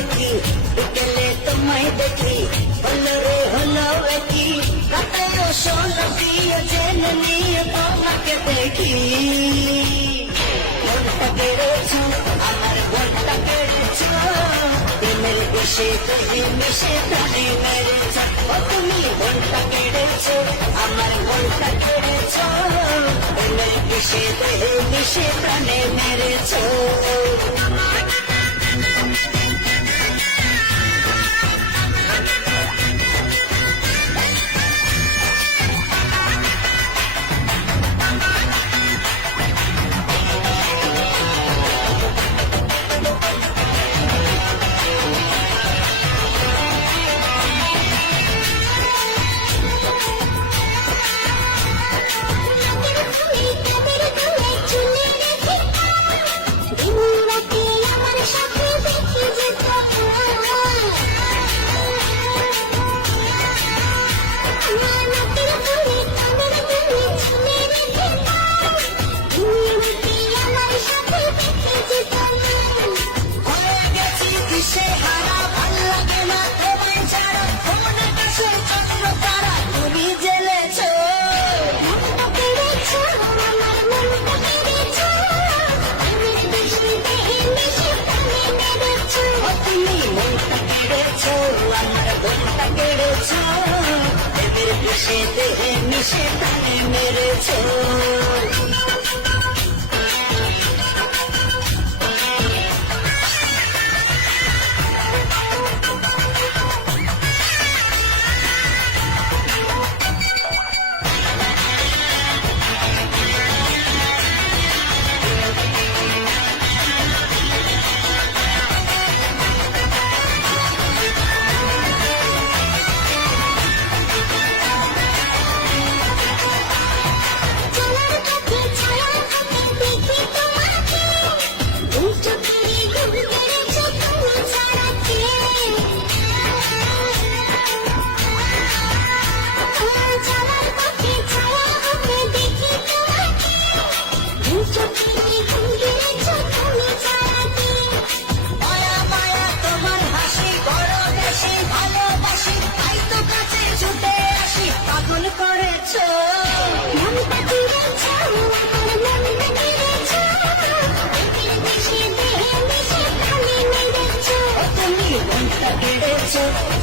দেখি, বিকেলে তোমায় দেখি, হলো রে হলো একই, রাতেও শোনো দিয়ে জেনে নিয়ে তোমাকে দেখি। মনটা কেড়েছ, আমার মনটা কেড়েছ, প্রেমের বিষে তুমি মিশে প্রাণে মেরেছ। ও তুমি মনটা কেড়েছ, আমার মনটা কেড়েছ, প্রেমের বিষে দেহে মিশে প্রাণে মেরেছ। মিশে প্রাণে মেরেছ।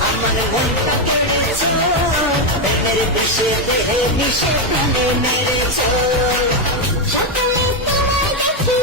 আমার মনটা কেড়েছ, প্রেমের বিষে দেহে মিশে প্রাণে মেরেছ। সকালে তোমায় দেখি